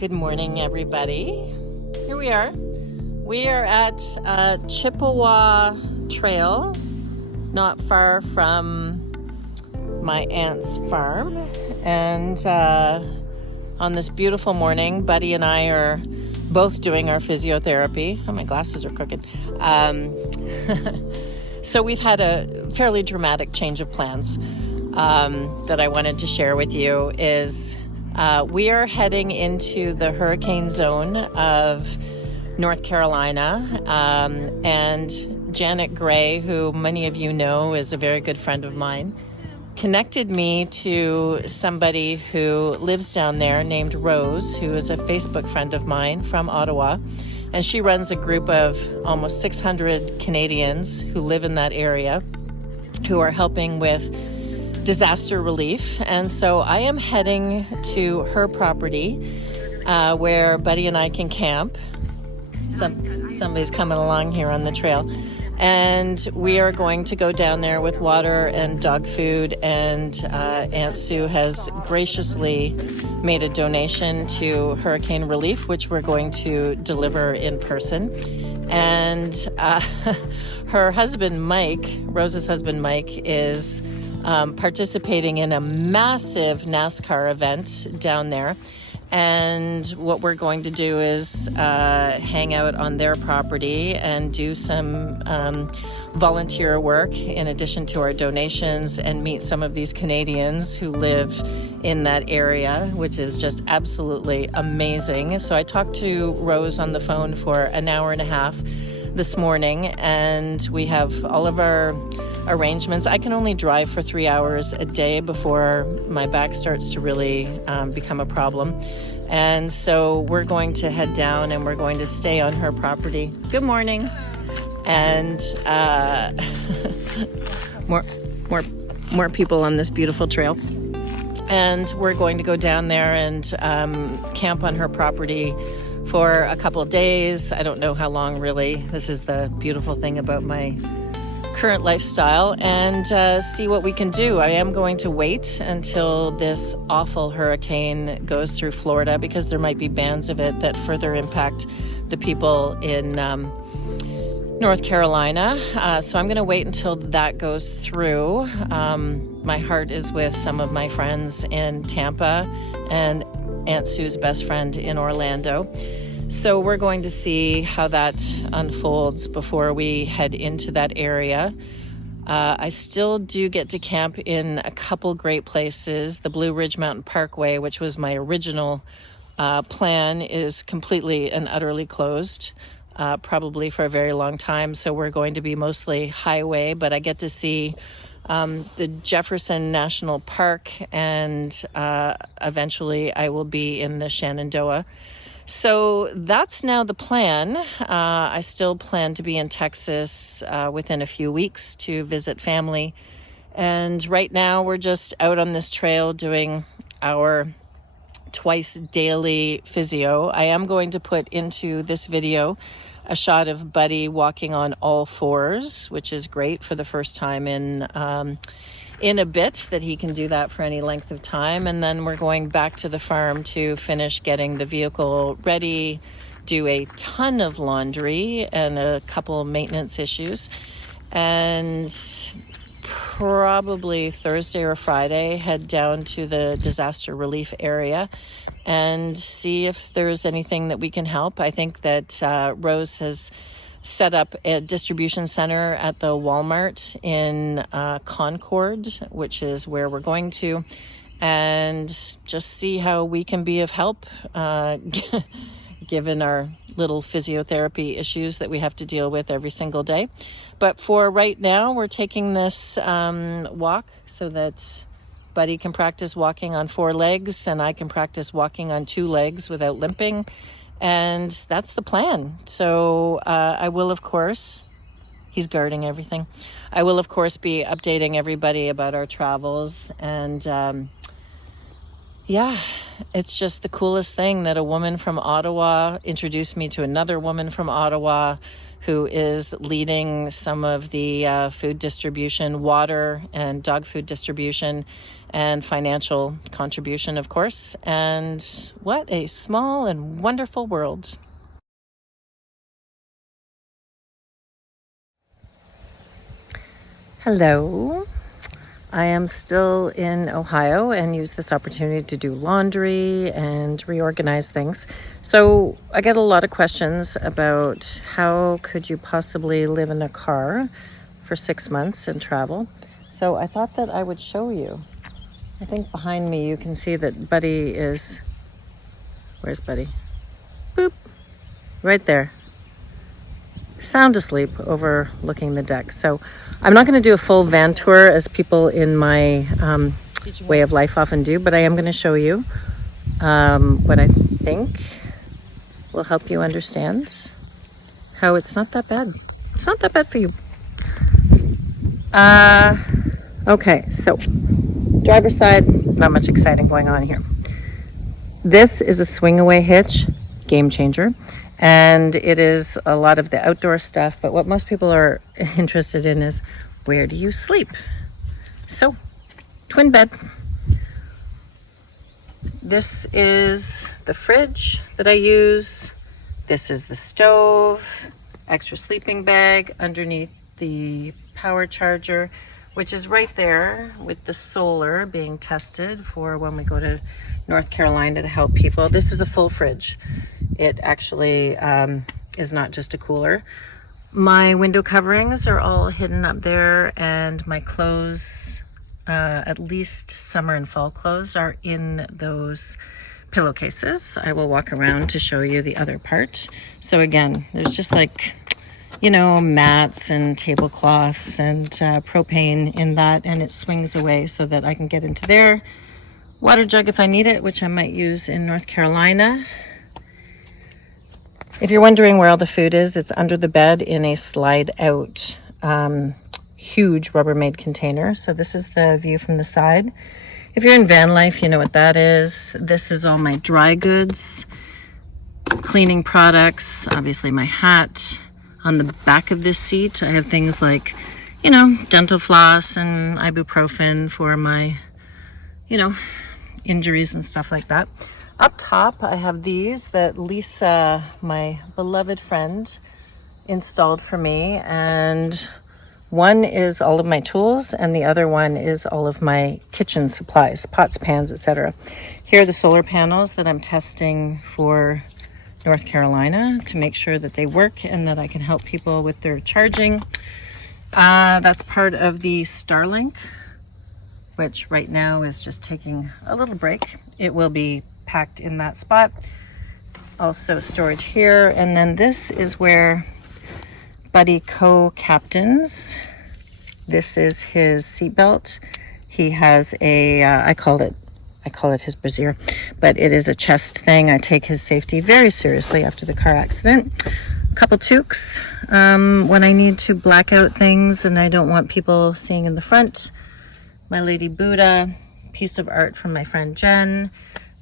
Good morning, everybody. Here we are. We are at Chippewa Trail, not far from my aunt's farm. And on this beautiful morning, Buddy and I are both doing our physiotherapy. Oh, my glasses are crooked. So we've had a fairly dramatic change of plans that I wanted to share with you is we are heading into the hurricane zone of North Carolina, and Janet Gray, who many of you know is a very good friend of mine, connected me to somebody who lives down there named Rose, who is a Facebook friend of mine from Ottawa, and she runs a group of almost 600 Canadians who live in that area who are helping with disaster relief. And so I am heading to her property where Buddy and I can camp. Somebody's coming along here on the trail. And we are going to go down there with water and dog food. And Aunt Sue has graciously made a donation to hurricane relief, which we're going to deliver in person. And her husband, Mike, Rose's husband, Mike, is participating in a massive NASCAR event down there. And what we're going to do is hang out on their property and do some volunteer work in addition to our donations and meet some of these Canadians who live in that area, which is just absolutely amazing. So I talked to Rose on the phone for an hour and a half this morning, and we have all of our arrangements. I can only drive for 3 hours a day before my back starts to really become a problem. And so we're going to head down and we're going to stay on her property. Good morning. And more people on this beautiful trail. And we're going to go down there and camp on her property for a couple of days. I don't know how long, really. This is the beautiful thing about my current lifestyle, and see what we can do. I am going to wait until this awful hurricane goes through Florida, because there might be bands of it that further impact the people in North Carolina. So I'm going to wait until that goes through. My heart is with some of my friends in Tampa and Aunt Sue's best friend in Orlando. So we're going to see how that unfolds before we head into that area. I still do get to camp in a couple great places. The Blue Ridge Parkway, which was my original plan, is completely and utterly closed, probably for a very long time. So we're going to be mostly highway, but I get to see the Jefferson National Park, and eventually I will be in the Shenandoah. So that's now the plan. I still plan to be in Texas within a few weeks to visit family. And right now we're just out on this trail doing our twice daily physio. I am going to put into this video a shot of Buddy walking on all fours, which is great for the first time in a bit that he can do that for any length of time. And then we're going back to the farm to finish getting the vehicle ready, do a ton of laundry and a couple maintenance issues, and probably Thursday or Friday head down to the disaster relief area and see if there's anything that we can help. I think that Rose has set up a distribution center at the Walmart in Concord, which is where we're going to, and just see how we can be of help, given our little physiotherapy issues that we have to deal with every single day. But for right now, we're taking this walk so that Buddy can practice walking on 4 legs and I can practice walking on 2 legs without limping. And that's the plan. So I will, of course, he's guarding everything. I will, of course, be updating everybody about our travels. And yeah, it's just the coolest thing that a woman from Ottawa introduced me to another woman from Ottawa, who is leading some of the food distribution, water and dog food distribution, and financial contribution, of course. And what a small and wonderful world. Hello. I am still in Ohio and use this opportunity to do laundry and reorganize things. So I get a lot of questions about how could you possibly live in a car for 6 months and travel. So I thought that I would show you. I think behind me you can see that Buddy is, where's Buddy? Boop, right there. Sound asleep overlooking the deck. So I'm not going to do a full van tour as people in my way of life often do, but I am going to show you what I think will help you understand how it's not that bad. It's not that bad for you. Okay, so driver's side, not much exciting going on here. This is a swing away hitch, game changer. And it is a lot of the outdoor stuff, but what most people are interested in is, where do you sleep? So, twin bed. This is the fridge that I use. This is the stove, extra sleeping bag underneath the power charger, which is right there with the solar being tested for when we go to North Carolina to help people. This is a full fridge. It actually is not just a cooler. My window coverings are all hidden up there, and my clothes, at least summer and fall clothes, are in those pillowcases. I will walk around to show you the other part. So again, there's just like, you know, mats and tablecloths and propane in that, and it swings away so that I can get into there. Water jug if I need it, which I might use in North Carolina. If you're wondering where all the food is, it's under the bed in a slide out huge Rubbermaid container. So this is the view from the side. If you're in van life, you know what that is. This is all my dry goods, cleaning products, obviously my hat. On the back of this seat, I have things like, you know, dental floss and ibuprofen for my, you know, injuries and stuff like that. Up top, I have these that Lisa, my beloved friend, installed for me. And one is all of my tools, and the other one is all of my kitchen supplies, pots, pans, etc. Here are the solar panels that I'm testing for North Carolina to make sure that they work and that I can help people with their charging. That's part of the Starlink, which right now is just taking a little break. It will be packed in that spot. Also storage here, and then this is where Buddy co-captains. This is his seatbelt. He has a I call it his brassiere, but it is a chest thing. I take his safety very seriously after the car accident. A couple toques when I need to black out things and I don't want people seeing in the front. My Lady Buddha, piece of art from my friend Jen.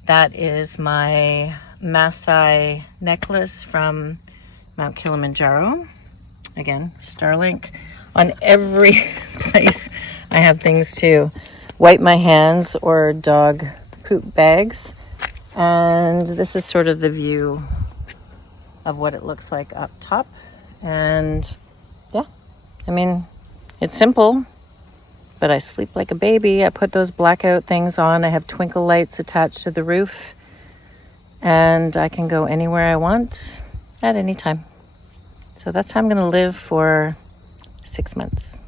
That is my Maasai necklace from Mount Kilimanjaro. Again, Starlink. On every place I have things to wipe my hands or dog poop bags. And this is sort of the view of what it looks like up top. And yeah, I mean, it's simple, but I sleep like a baby. I put those blackout things on. I have twinkle lights attached to the roof, and I can go anywhere I want at any time. So that's how I'm going to live for 6 months.